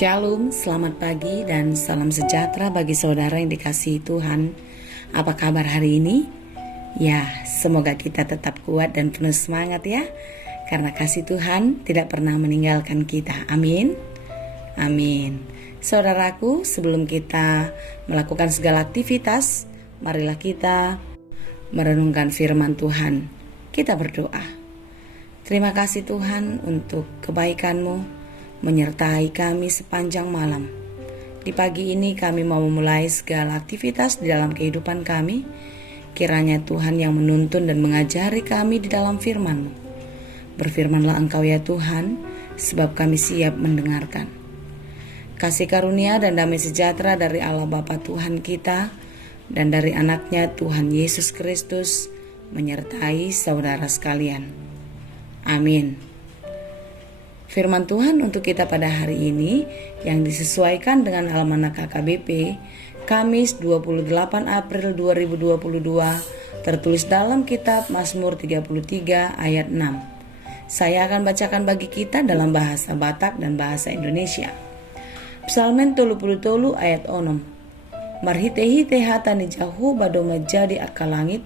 Shalom, selamat pagi dan salam sejahtera bagi saudara yang dikasihi Tuhan. Apa kabar hari ini? Ya, semoga kita tetap kuat dan penuh semangat ya. Karena kasih Tuhan tidak pernah meninggalkan kita. Amin. Amin. Saudaraku, sebelum kita melakukan segala aktivitas, marilah kita merenungkan firman Tuhan. Kita berdoa. Terima kasih Tuhan untuk kebaikan-Mu menyertai kami sepanjang malam. Di pagi ini kami mau memulai segala aktivitas di dalam kehidupan kami. Kiranya Tuhan yang menuntun dan mengajari kami di dalam firman-Mu. Berfirmanlah Engkau ya Tuhan, sebab kami siap mendengarkan. Kasih karunia dan damai sejahtera dari Allah Bapa Tuhan kita dan dari anaknya Tuhan Yesus Kristus menyertai saudara sekalian. Amin. Firman Tuhan untuk kita pada hari ini yang disesuaikan dengan Almanak KKBP Kamis 28 April 2022 tertulis dalam kitab Mazmur 33 ayat 6. Saya akan bacakan bagi kita dalam bahasa Batak dan bahasa Indonesia. Psalmen 33 ayat 6. Marhite-hite hatani jahu bado majadi akka langit,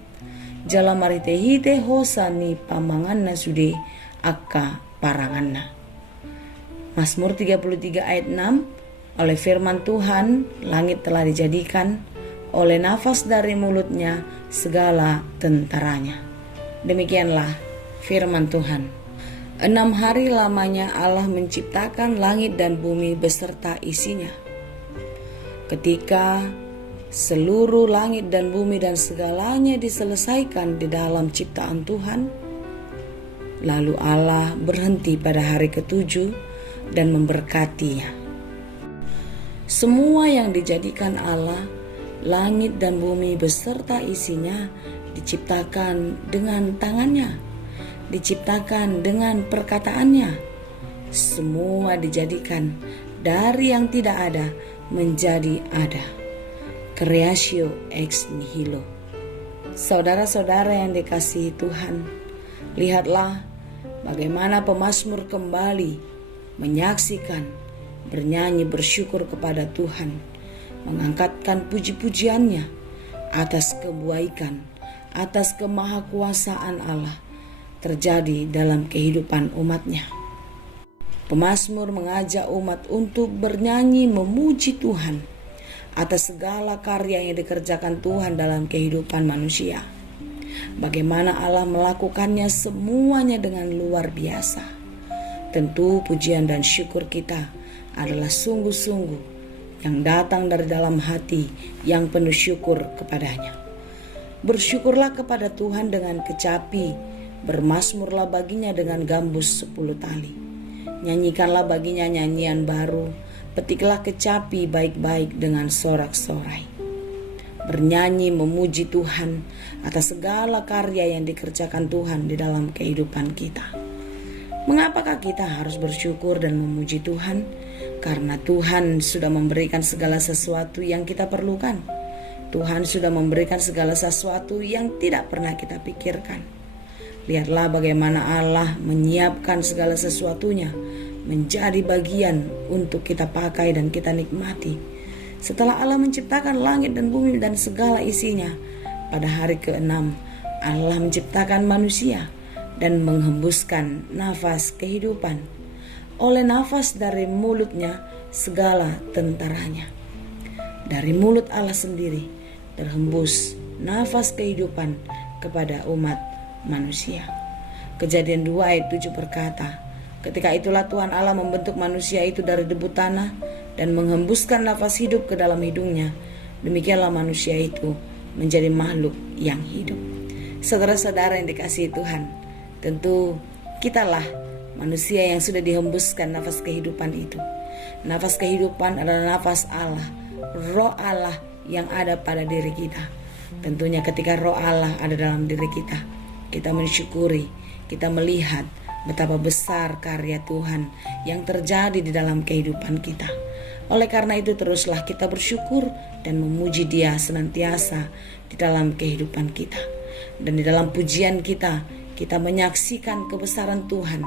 jala marhite-hite hosani pamanganna sude akka paranganna. Mazmur 33 ayat 6. Oleh firman Tuhan, langit telah dijadikan, oleh nafas dari mulutnya segala tentaranya. Demikianlah firman Tuhan. 6 hari lamanya Allah menciptakan langit dan bumi beserta isinya. Ketika seluruh langit dan bumi dan segalanya diselesaikan di dalam ciptaan Tuhan, lalu Allah berhenti pada hari ketujuh dan memberkatinya. Semua yang dijadikan Allah, langit dan bumi beserta isinya, diciptakan dengan tangannya, diciptakan dengan perkataannya. Semua dijadikan dari yang tidak ada menjadi ada. Creatio ex nihilo. Saudara-saudara yang dikasihi Tuhan, lihatlah bagaimana pemazmur kembali menyaksikan, bernyanyi bersyukur kepada Tuhan, mengangkatkan puji-pujiannya atas kebaikan, atas kemahakuasaan Allah terjadi dalam kehidupan umatnya. Pemazmur mengajak umat untuk bernyanyi memuji Tuhan atas segala karya yang dikerjakan Tuhan dalam kehidupan manusia. Bagaimana Allah melakukannya semuanya dengan luar biasa. Tentu pujian dan syukur kita adalah sungguh-sungguh yang datang dari dalam hati yang penuh syukur kepadanya. Bersyukurlah kepada Tuhan dengan kecapi, bermazmurlah baginya dengan gambus 10 tali. Nyanyikanlah baginya nyanyian baru, petiklah kecapi baik-baik dengan sorak-sorai. Bernyanyi memuji Tuhan atas segala karya yang dikerjakan Tuhan di dalam kehidupan kita. Mengapakah kita harus bersyukur dan memuji Tuhan? Karena Tuhan sudah memberikan segala sesuatu yang kita perlukan. Tuhan sudah memberikan segala sesuatu yang tidak pernah kita pikirkan. Lihatlah bagaimana Allah menyiapkan segala sesuatunya menjadi bagian untuk kita pakai dan kita nikmati. Setelah Allah menciptakan langit dan bumi dan segala isinya, pada hari ke-6 Allah menciptakan manusia dan menghembuskan nafas kehidupan. Oleh nafas dari mulutnya segala tentaranya. Dari mulut Allah sendiri terhembus nafas kehidupan kepada umat manusia. Kejadian 2 ayat 7 berkata, ketika itulah Tuhan Allah membentuk manusia itu dari debu tanah dan menghembuskan nafas hidup ke dalam hidungnya. Demikianlah manusia itu menjadi makhluk yang hidup. Saudara-saudara yang dikasihi Tuhan, tentu kitalah manusia yang sudah dihembuskan nafas kehidupan itu. Nafas kehidupan adalah nafas Allah, roh Allah yang ada pada diri kita. Tentunya ketika roh Allah ada dalam diri kita, kita mensyukuri, kita melihat betapa besar karya Tuhan yang terjadi di dalam kehidupan kita. Oleh karena itu teruslah kita bersyukur dan memuji Dia senantiasa di dalam kehidupan kita. Dan di dalam pujian kita menyaksikan kebesaran Tuhan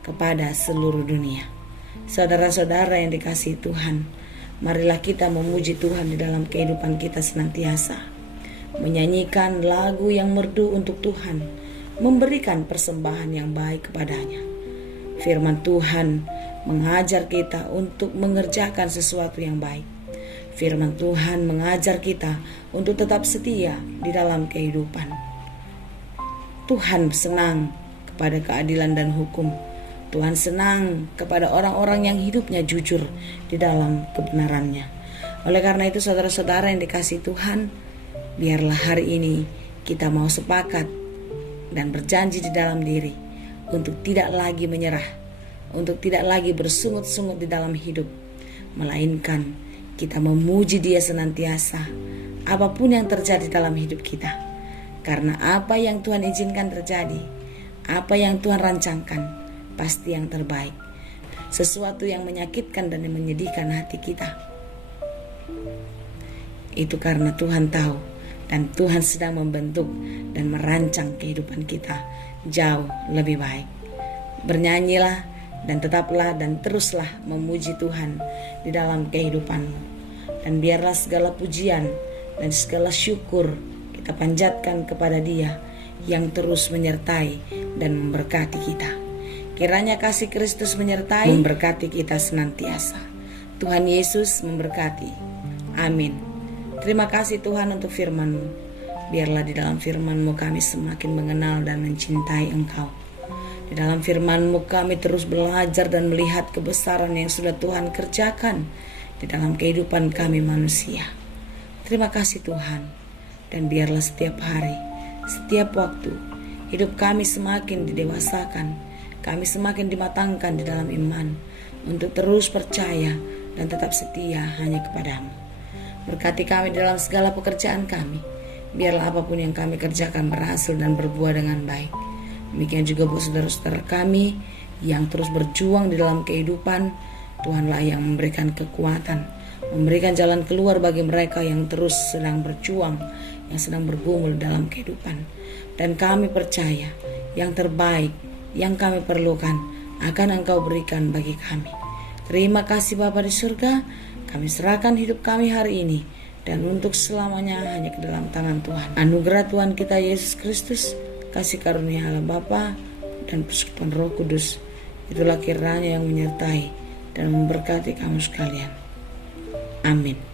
kepada seluruh dunia. Saudara-saudara yang dikasihi Tuhan, marilah kita memuji Tuhan di dalam kehidupan kita senantiasa, menyanyikan lagu yang merdu untuk Tuhan, memberikan persembahan yang baik kepadanya. Firman Tuhan mengajar kita untuk mengerjakan sesuatu yang baik. Firman Tuhan mengajar kita untuk tetap setia di dalam kehidupan. Tuhan senang kepada keadilan dan hukum. Tuhan senang kepada orang-orang yang hidupnya jujur di dalam kebenarannya. Oleh karena itu, saudara-saudara yang dikasihi Tuhan, biarlah hari ini kita mau sepakat dan berjanji di dalam diri untuk tidak lagi menyerah, untuk tidak lagi bersungut-sungut di dalam hidup, melainkan kita memuji Dia senantiasa apapun yang terjadi dalam hidup kita. Karena apa yang Tuhan izinkan terjadi, apa yang Tuhan rancangkan, pasti yang terbaik. Sesuatu yang menyakitkan dan yang menyedihkan hati kita, itu karena Tuhan tahu dan Tuhan sedang membentuk dan merancang kehidupan kita jauh lebih baik. Bernyanyilah dan tetaplah dan teruslah memuji Tuhan di dalam kehidupanmu. Dan biarlah segala pujian dan segala syukur kita panjatkan kepada Dia yang terus menyertai dan memberkati kita. Kiranya kasih Kristus menyertai, memberkati kita senantiasa. Tuhan Yesus memberkati. Amin. Terima kasih Tuhan untuk firman-Mu. Biarlah di dalam firman-Mu kami semakin mengenal dan mencintai Engkau. Di dalam firman-Mu kami terus belajar dan melihat kebesaran yang sudah Tuhan kerjakan di dalam kehidupan kami manusia. Terima kasih Tuhan. Dan biarlah setiap hari, setiap waktu, hidup kami semakin didewasakan, kami semakin dimatangkan di dalam iman, untuk terus percaya dan tetap setia hanya kepadamu. Berkati kami dalam segala pekerjaan kami. Biarlah apapun yang kami kerjakan berhasil dan berbuah dengan baik. Demikian juga buat saudara-saudara kami yang terus berjuang di dalam kehidupan. Tuhanlah yang memberikan kekuatan, memberikan jalan keluar bagi mereka yang terus sedang berjuang, yang sedang bergumul dalam kehidupan. Dan kami percaya yang terbaik yang kami perlukan akan Engkau berikan bagi kami. Terima kasih Bapa di surga. Kami serahkan hidup kami hari ini dan untuk selamanya hanya ke dalam tangan Tuhan. Anugerah Tuhan kita Yesus Kristus, kasih karunia Allah Bapa dan persekutuan Roh Kudus, itulah kiranya yang menyertai dan memberkati kamu sekalian. Amin.